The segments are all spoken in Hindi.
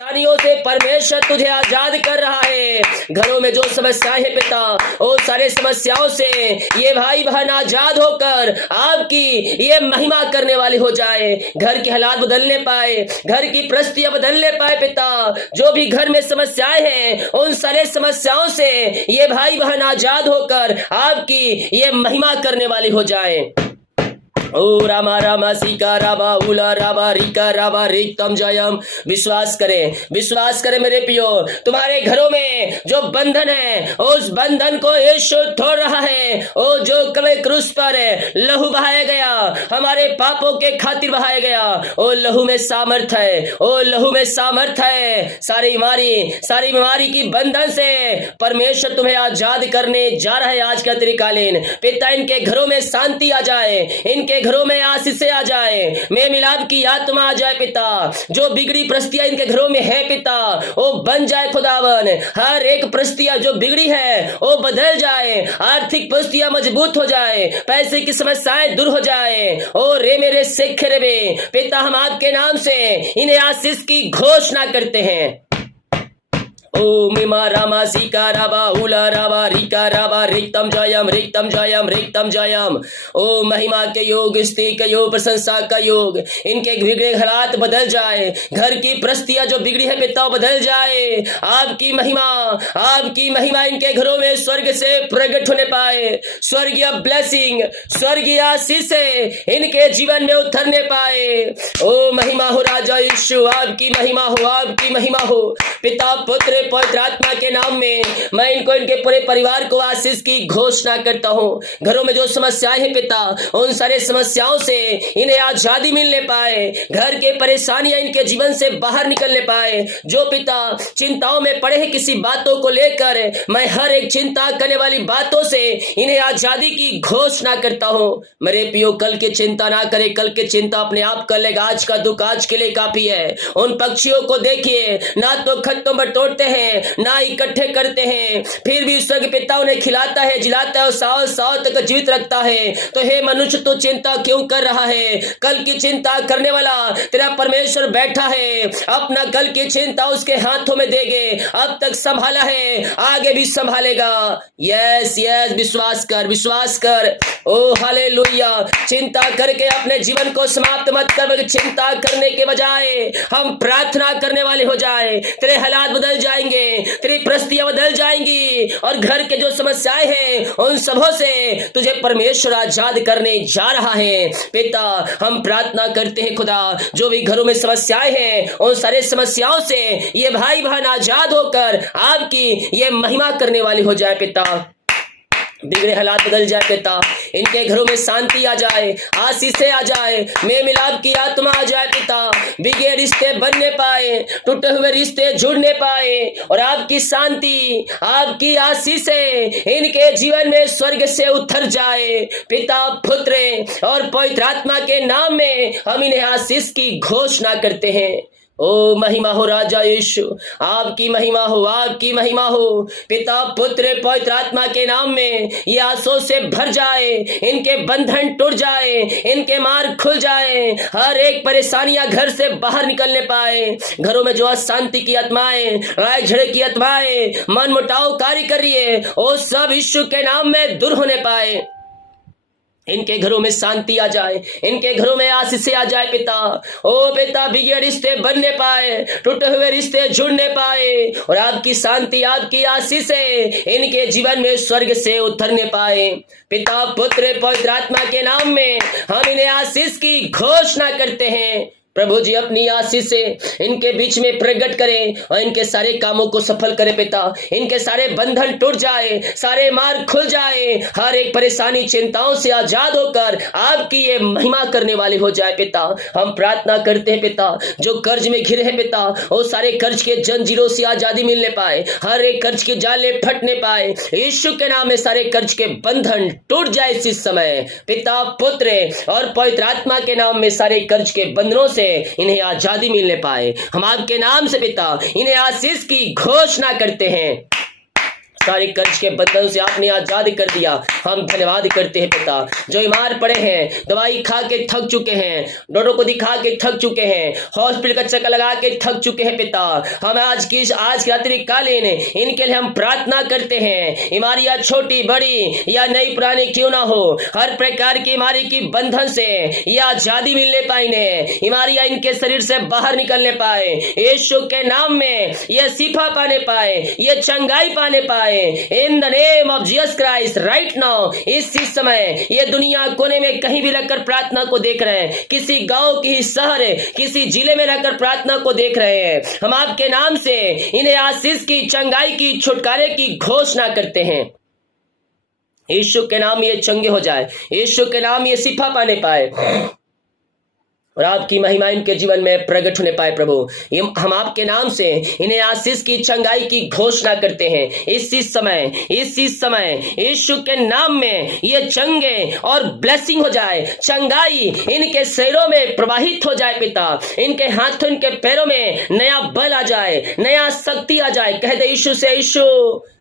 परेशानियों से परमेश्वर तुझे आजाद कर रहा है। घरों में जो समस्याएं हैं पिता, वो सारे समस्याओं से ये भाई बहन आजाद होकर आपकी ये महिमा करने वाली हो जाए। घर के हालात बदलने पाए, घर की परिस्थितियां बदलने पाए पिता। जो भी घर में समस्याएं हैं उन सारे समस्याओं से ये भाई बहन आजाद होकर आपकी ये महिमा करने वाली हो जाए। ओ रामा रामा सीका रामा उला रामा रिका रामा रिक्तम जयम। विश्वास करें मेरे पियो, तुम्हारे घरों में जो बंधन है उस बंधन को यीशु तोड़ रहा है। ओ जो कवे क्रूस पर लहू बहाया गया, हमारे पापों के खातिर बहाया गया, ओ लहू में सामर्थ है, ओ लहू में सामर्थ है। सारी बीमारी की बंधन से परमेश्वर तुम्हें आजाद करने जा रहा है। आज का त्रिकालीन पिता, इनके घरों में शांति आ जाए, इनके घरों में आशीष आ जाए, मेल मिलाप की आत्मा आ जाए पिता। जो बिगड़ी परिस्थितियां इनके घरों में है पिता, वो बन जाए खुदावन। हर एक परिस्थितियां जो बिगड़ी है वो बदल जाए, आर्थिक परिस्थितियां मजबूत हो जाए, पैसे की समस्याएं दूर हो जाए। ओ रे मेरे सिख रे पिता, हम आपके नाम से इन्हें आशीष की घोषणा करते हैं। ओ मिमा रामा सीका राबा उला राबा रिका राबा रिक्तम जयम रिक्तम जयम रिक्तम जयम। ओ महिमा के योग, स्तुति का योग, प्रशंसा का योग, इनके बिगड़े हालात बदल जाए, घर की परिस्थितियां जो बिगड़ी है पिता बदल जाए। आपकी महिमा इनके घरों में स्वर्ग से प्रकट होने पाए। स्वर्गीय ब्लेसिंग, स्वर्गीय आशीष इनके जीवन में उतरने पाए। ओ महिमा हो राजा यीशु, आपकी महिमा हो पिता, पुत्र, पवित्र आत्मा के नाम में मैं इनके पूरे परिवार को आशीष की घोषणा करता हूँ। घरों में जो समस्याएं हैं पिता, उन सारे समस्याओं से इन्हें आजादी मिलने पाए, घर के परेशानियां इनके जीवन से बाहर निकलने पाए। जो पिता चिंताओं में पड़े हैं किसी बातों को लेकर, मैं हर एक चिंता करने वाली बातों से इन्हें आजादी की घोषणा करता हूँ। मेरे पियो, कल की चिंता ना करे, कल की चिंता अपने आप कर लेगा। आज का दुख आज के लिए काफी है। उन पक्षियों को देखिए, ना तो खत्तों में तोड़ते हैं ना इकट्ठे करते हैं, फिर भी स्वर्ग पिता उन्हें खिलाता है, जिलाता है और साल तक जीवित रखता है। तो हे मनुष्य, तो चिंता क्यों कर रहा है? कल की चिंता करने वाला तेरा परमेश्वर बैठा है, अपना कल की चिंता उसके हाथों में देंगे। अब तक संभाला है, आगे भी संभालेगा। यस, विश्वास कर। ओ हालेलुया। चिंता करके अपने जीवन को समाप्त मत कर, चिंता करने के बजाय हम प्रार्थना करने वाले हो जाए। तेरे हालात बदल जाएंगे, तेरी परिस्थितियां बदल जाएंगी, और घर के जो समस्याएं हैं उन सबों से तुझे परमेश्वर आजाद करने जा रहा है। पिता, हम प्रार्थना करते हैं खुदा, जो भी घरों में समस्याएं हैं उन सारे समस्याओं से ये भाई बहन आजाद होकर आपकी ये महिमा करने वाली हो जाए पिता। बिगड़े हालात बदल जाए पिता, इनके घरों में शांति आ जाए, आशीषें आ जाए, मेल मिलाप की आत्मा आ जाए पिता। बिगड़े रिश्ते बनने पाए, टूटे हुए रिश्ते जुड़ने पाए, और आपकी शांति, आपकी आशीषें इनके जीवन में स्वर्ग से उतर जाए। पिता, पुत्र और पवित्र आत्मा के नाम में हम इन्हें आशीष की घोषणा करते हैं। ओ महिमा हो राजा यीशु, आपकी महिमा हो पिता, पुत्र, पवित्र आत्मा के नाम में। ये आंसू से भर जाए, इनके बंधन टूट जाए, इनके मार्ग खुल जाए, हर एक परेशानियां घर से बाहर निकलने पाए। घरों में जो अशांति की आत्माएं, लड़ाई झगड़े की आत्माएं, मन मुटाव कार्य कर रही है, वो सब यीशु के नाम में दूर होने पाए। इनके घरों में शांति आ जाए, इनके घरों में आशीष आ जाए पिता। ओ पिता, बिगड़े रिश्ते बनने पाए, टूटे हुए रिश्ते जुड़ने पाए, और आपकी शांति, आपकी आशीष इनके जीवन में स्वर्ग से उतरने पाए। पिता, पुत्र, पवित्र आत्मा के नाम में हम इन्हें आशीष की घोषणा करते हैं। प्रभु जी अपनी आशीष से इनके बीच में प्रकट करें और इनके सारे कामों को सफल करें पिता। इनके सारे बंधन टूट जाए, सारे मार्ग खुल जाए, हर एक परेशानी, चिंताओं से आजाद होकर आपकी ये महिमा करने वाली हो जाए पिता। हम प्रार्थना करते हैं पिता, जो कर्ज में घिरे हैं पिता, वो सारे कर्ज के जंजीरों से आजादी मिलने पाए, हर एक कर्ज के जाले फटने पाए। यीशु के नाम में सारे कर्ज के बंधन टूट जाए इस समय। पिता, पुत्र और पवित्र आत्मा के नाम में सारे कर्ज के बंधनों से इन्हें आजादी मिलने पाए। हम आपके नाम से पिता इन्हें आशीष की घोषणा करते हैं। सारे कर्ज के बंधन से आपने आजाद कर दिया। हम धन्यवाद करते हैं पिता। जो बीमार पड़े हैं, दवाई खा के थक चुके हैं, डॉक्टर को दिखा के थक चुके हैं, हॉस्पिटल का चक्कर लगा के थक चुके हैं पिता, हम आज की रात्रि कालीन इनके लिए हम प्रार्थना करते हैं। बीमारियां छोटी बड़ी या नई पुरानी क्यों ना हो, हर प्रकार की बीमारी की बंधन से ये आजादी मिलने पाए, बीमारियां इनके शरीर से बाहर निकलने पाए, यीशु के नाम में ये शिफा पाने पाए, ये चंगाई पाने पाए। In the name of Jesus Christ right now, इसी समय ये दुनिया कोने में कहीं भी रहकर प्रार्थना को देख रहे हैं, किसी गांव की शहर किसी जिले में रहकर प्रार्थना को देख रहे हैं, हम आपके नाम से इन्हें आशीष की, चंगाई की, छुटकारे की घोषणा करते हैं। यीशु के नाम ये चंगे हो जाए, यीशु के नाम ये शिफा पाने पाए और आपकी महिमा इनके जीवन में प्रकट होने पाए। प्रभु हम आपके नाम से इन्हें आशीष की, चंगाई की घोषणा करते हैं। इसी समय यीशु के नाम में ये चंगे और ब्लेसिंग हो जाए, चंगाई इनके शरीरों में प्रवाहित हो जाए पिता, इनके हाथों इनके पैरों में नया बल आ जाए, नया शक्ति आ जाए। कह दे यीशु से, यीशु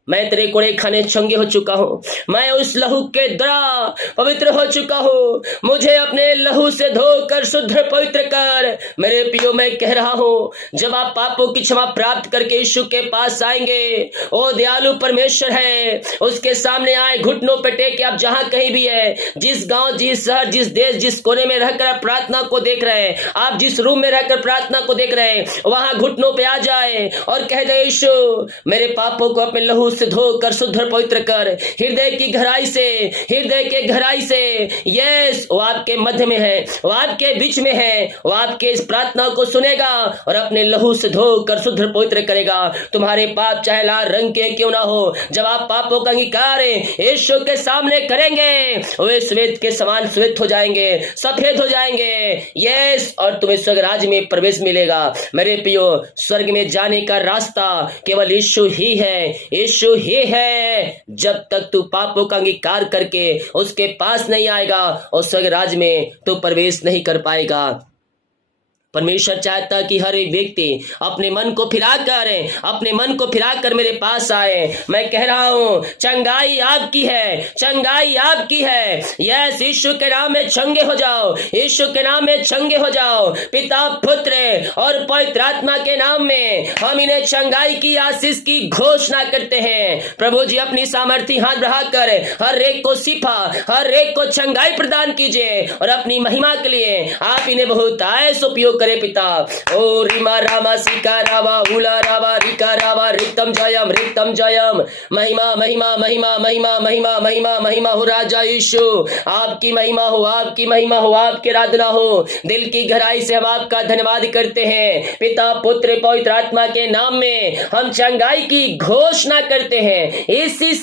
मैं तेरे कोड़े खाने चंगे हो चुका हूँ, मैं उस लहू के द्वारा पवित्र हो चुका हूँ, मुझे अपने लहू से धोकर शुद्ध पवित्र कर। मेरे पियो मैं कह रहा हूँ, जब आप पापों की क्षमा प्राप्त करके यीशु के पास आएंगे, ओ दयालु परमेश्वर है, उसके सामने आए घुटनों पे टेके, आप जहां कहीं भी है, जिस गांव, जिस शहर, जिस देश, जिस कोने में रहकर आप प्रार्थना को देख रहे हैं, आप जिस रूम में रहकर प्रार्थना को देख रहे हैं, वहां घुटनों पे आ जाए और कह दे, यीशु मेरे पापों को अपने लहू से धोकर शुद्ध पवित्र कर। हृदय की गहराई से, हृदय के गहराई से, यस वो आपके मध्य में है, वो आपके बीच में है, वो आपके इस प्रार्थना को सुनेगा और अपने लहू से धोकर शुद्ध पवित्र करेगा। तुम्हारे पाप चाहे लाल रंग के क्यों ना हो, जब आप पापों का अंगीकार यीशु के सामने करेंगे, वे श्वेत के समान श्वेत हो जाएंगे, सफेद हो जाएंगे, यस, और तुम्हें स्वर्ग राज्य में प्रवेश मिलेगा। मेरे प्रियो, स्वर्ग में जाने का रास्ता केवल यीशु ही है, यीशु ही है। जब तक तू पापों का अंगीकार करके उसके पास नहीं आएगा और स्वर्ग राज्य में तो प्रवेश नहीं कर पाएगा। परमेश्वर चाहता कि हर एक व्यक्ति अपने मन को फिराकर मेरे पास आए। मैं कह रहा हूं, चंगाई आपकी है, चंगाई आपकी है। यस, यीशु के नाम में चंगे हो जाओ, यीशु के नाम में चंगे हो जाओ। पिता, पुत्र और पवित्र आत्मा के नाम में हम इन्हें चंगाई की, आशीष की घोषणा करते हैं। प्रभु जी अपनी सामर्थ्य हाथ बढ़ाकर हर एक को शिफा, हर एक को चंगाई प्रदान कीजिए और अपनी महिमा के लिए आप इन्हें बहुत आयस उपयोग करे पिता। ओ रिमा रामा सिका रावा उला रावा रिका रावा रिक्तम जयम। महिमा महिमा महिमा महिमा महिमा महिमा महिमा हो राजा यीशु, आपकी महिमा हो, आपकी महिमा हो, आपकी आराधना हो। दिल की गहराई से हम आपका धन्यवाद करते हैं। पिता, पुत्र, पवित्र आत्मा के नाम में हम चंगाई की घोषणा करते हैं। इसी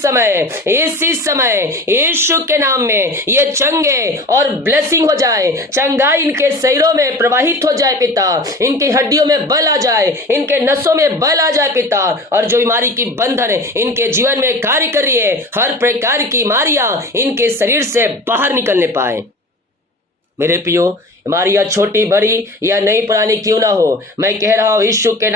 समय यीशु के नाम में ये चंगे और ब्लेसिंग हो जाए, चंगाई इनके शरीरों में प्रवाहित हो जाए पिता, इनकी हड्डियों में बल आ जाए, इनके नसों में बल आ जाए पिता, और जो बीमारी की बंधन इनके जीवन में कार्य कर रही है, हर प्रकार की बीमारियां इनके शरीर से बाहर निकलने पाए। मेरे प्रियो, बीमारियां छोटी बड़ी या नई पुरानी क्यों ना हो, मैं कह रहा हूं, यीशु के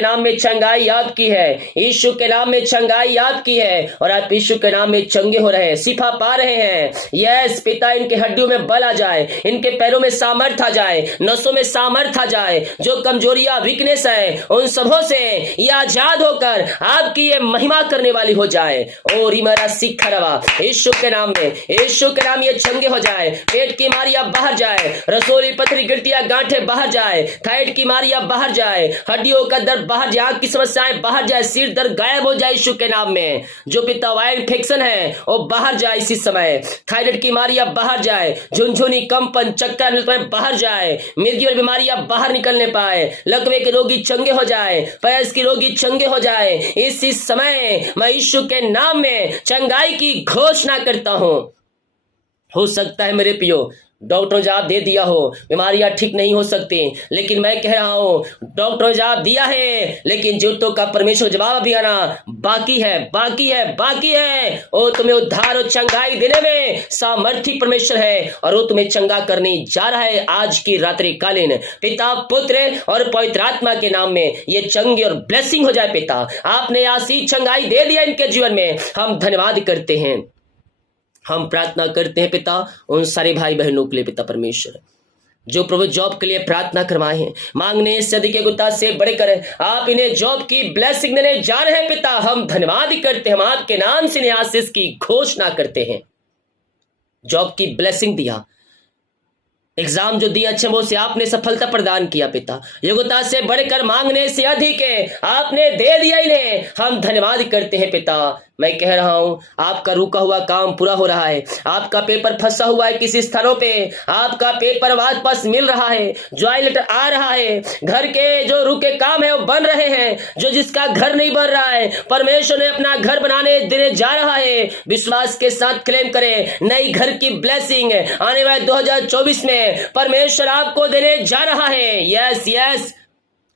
नाम में चंगाई आपकी है, यीशु के नाम में चंगाई आपकी है और आप यीशु के नाम में चंगे हो रहे हैं, शिफा पा रहे हैं। यस पिता, इनके हड्डियों में बल आ जाए, इनके पैरों में सामर्थ आ जाए, नसों में सामर्थ आ जाए, जो कमजोरियां, वीकनेस है, उन सबों से ये आजाद होकर आपकी ये महिमा करने वाली हो जाए। ओ रिमरा सिखा रवा, यीशु के नाम ये चंगे हो जाए। पेट की बीमारियां बाहर जाए, रसोली, पथरी, गिल्टियां, गांठे बाहर जाए, थायराइड की बीमारियां बाहर जाए, हड्डियों का दर्द बाहर जाए, आंख की समस्याएं बाहर जाए, सिर दर्द गायब हो जाए यीशु के नाम में। जो पिता वायरल इन्फेक्शन है वो बाहर जाए इसी समय, थायराइड की बीमारियां बाहर जाए, झुनझुनी, कंपन, चक्कर बाहर जाए, मिर्गी वाली बीमारियां बाहर निकलने पाए, लकवे के रोगी चंगे हो जाए, पैस की रोगी चंगे हो जाए। इसी समय मैं यीशु के नाम में चंगाई की घोषणा करता हूं। हो सकता है मेरे पियो डॉक्टर ने जवाब दे दिया हो, बीमारियां ठीक नहीं हो सकती, लेकिन मैं कह रहा हूं डॉक्टर ने जवाब दिया है, लेकिन जूतों का परमेश्वर जवाब अभी आना बाकी है, बाकी है, बाकी है। वो तुम्हें उद्धार और चंगाई देने में सामर्थी परमेश्वर है, और वो तुम्हें चंगा करने जा रहा है आज की रात्रि कालीन। पिता, पुत्र और पवित्र आत्मा के नाम में ये चंगी और ब्लेसिंग हो जाए। पिता, आपने आशीष चंगाई दे दिया इनके जीवन में, हम धन्यवाद करते हैं। हम प्रार्थना करते हैं पिता उन सारे भाई बहनों के लिए पिता परमेश्वर, जो प्रभु जॉब के लिए प्रार्थना करवाए हैं, मांगने से अधिक योग्यता से बढ़कर आप इन्हें जॉब की ब्लेसिंग देने जा रहे हैं पिता, हम धन्यवाद करते हैं। हम आपके नाम से इन्हें आशीष की घोषणा करते हैं। जॉब की ब्लेसिंग दिया, एग्जाम जो दिया अच्छे वो से आपने सफलता प्रदान किया पिता, योग्यता से बढ़कर मांगने से अधिक है आपने दे दिया इन्हें, हम धन्यवाद करते हैं पिता। मैं कह रहा हूं आपका रुका हुआ काम पूरा हो रहा है, आपका पेपर फंसा हुआ है किसी स्थानों पे, आपका पेपर वापस मिल रहा है, ज्वाइन लेटर आ रहा है, घर के जो रुके काम है वो बन रहे हैं, जो जिसका घर नहीं बन रहा है परमेश्वर ने अपना घर बनाने देने जा रहा है। विश्वास के साथ क्लेम करें, नई घर की ब्लेसिंग आने वाले 2024 में परमेश्वर आपको देने जा रहा है। यस यस,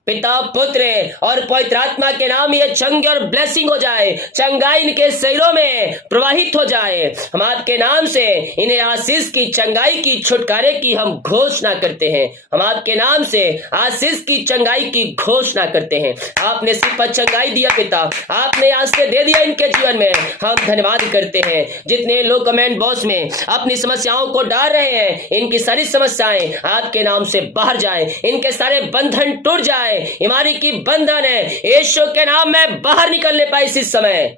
पिता, पुत्र और पवित्र आत्मा के नाम ये चंगी और ब्लेसिंग हो जाए, चंगाई इनके शरीरों में प्रवाहित हो जाए। हम आपके नाम से इन्हें आशीष की, चंगाई की, छुटकारे की हम घोषणा करते हैं। हम आपके नाम से आशीष की, चंगाई की घोषणा करते हैं। आपने सिर पर चंगाई दिया पिता, आपने आज से दे दिया इनके जीवन में, हम धन्यवाद करते हैं। जितने लोग कमेंट बॉक्स में अपनी समस्याओं को डाल रहे हैं, इनकी सारी समस्याएं आपके नाम से बाहर जाए, इनके सारे बंधन टूट जाए, बीमारी की बंधन है यीशु के नाम में बाहर निकलने पाए। इस समय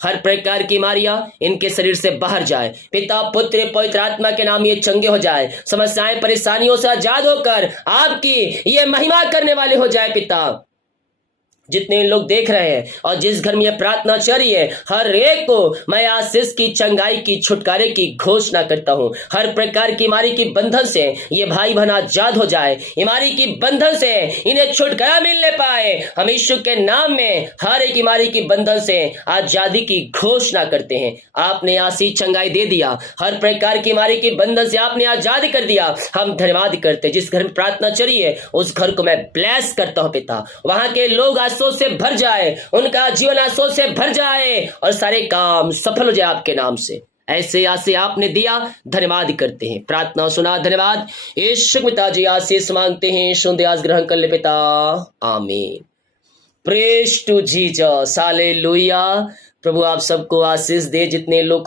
हर प्रकार की बीमारियां इनके शरीर से बाहर जाए, पिता, पुत्र, पवित्र आत्मा के नाम ये चंगे हो जाए, समस्याएं परेशानियों से आजाद होकर आपकी ये महिमा करने वाले हो जाए। पिता, जितने लोग देख रहे हैं और जिस घर में यह प्रार्थना चल रही है, हर एक को मैं आशीष की, चंगाई की, छुटकारे की घोषणा करता हूं। हर प्रकार की बीमारी की बंधन से ये भाई बहन आजाद हो जाए, बीमारी की बंधन से इन्हें छुटकारा मिलने पाए। हम यीशु के नाम में हर एक बीमारी की बंधन से आजादी की घोषणा करते हैं। आपने आशीष चंगाई दे दिया, हर प्रकार की बीमारी की बंधन से आपने आजाद कर दिया, हम धन्यवाद करते हैं। जिस घर में प्रार्थना चल रही है उस घर को मैं ब्लेस करता हूं पिता, वहां के लोग आशीष से भर जाए, उनका जीवन आशीष से भर जाए और सारे काम सफल हो जाए आपके नाम से। ऐसे आशीष आपने दिया, धन्यवाद करते हैं। प्रार्थना सुना, धन्यवाद। यीशु पिताजी आशीष मांगते हैं, सुन आज ग्रहण कर ले पिता, आमीन। Praise to Jesus, hallelujah. प्रभु आप सबको आशीष दे। जितने लोग